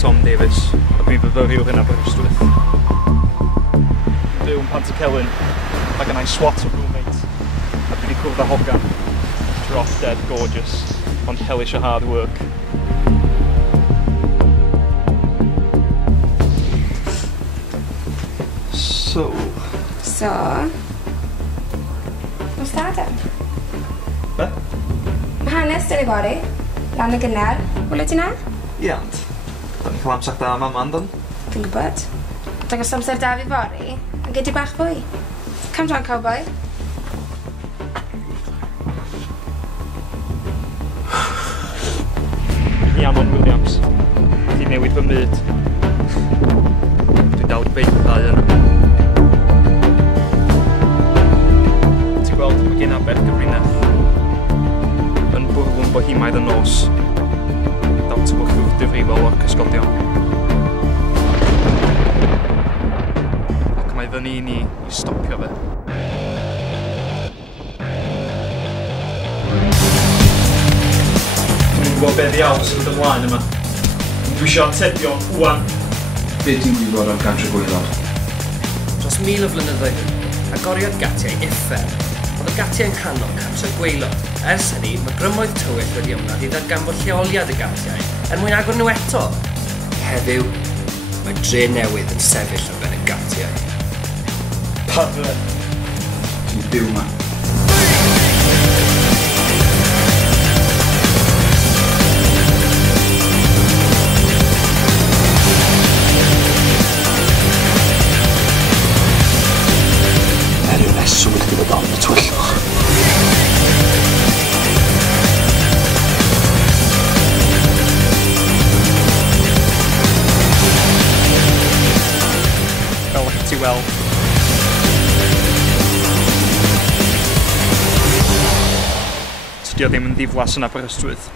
Tom Davies, a dwi'n fyfyriwr yn Aberystwyth. Byw yn Heb Calon, mae gennau swat o roommate, a dwi wedi cwrdd â hogan. Drop dead gorgeous, ond hellish o hard work. So? What's that then? Be? Mae hanes dyn ni bori, lan y gynnar. Wyle ti na? Ie, ond da ni'n cael amsach da mam andan. Dwi'n gwybod. Dwi'n gos amser da fi bori, a gei di bach fwy. Come down, cowboy. Ianon Williams, di newid fy myd. Dwi'n dal i beidio ddau yna. Ti'n gweld, mae gen aber gyfrinach. Yn bwrlwm bohemaidd y nos. Daw tywyllwch difrifol o'r cysgodion. Ac mae fyny i ni i stopio fe. Dwi'n gwybod beth iawn sydd yn ymlaen yma. Dwi eisiau atebion wwan. Be ti'n gwybod am Gantry Gwaelod? Dros 1000 o flynyddoedd, agoriad gatiau uffer. Oedd y gatiau'n canol Gantry Gwaelod. Ers hynny, mae grymoedd tywyll wedi ymwneud i ddarganfod lleoliad y gatiau mwyn agor nhw eto. Heddiw, mae dre newydd yn sefyll ar ben y gatiau. Padre. Ti'n byw yma? Yw'n eswm i chdi fod ofn y twyllwch. Fel ych ti weld. Tydi o ddim yn ddiflas yn Aberystwyth.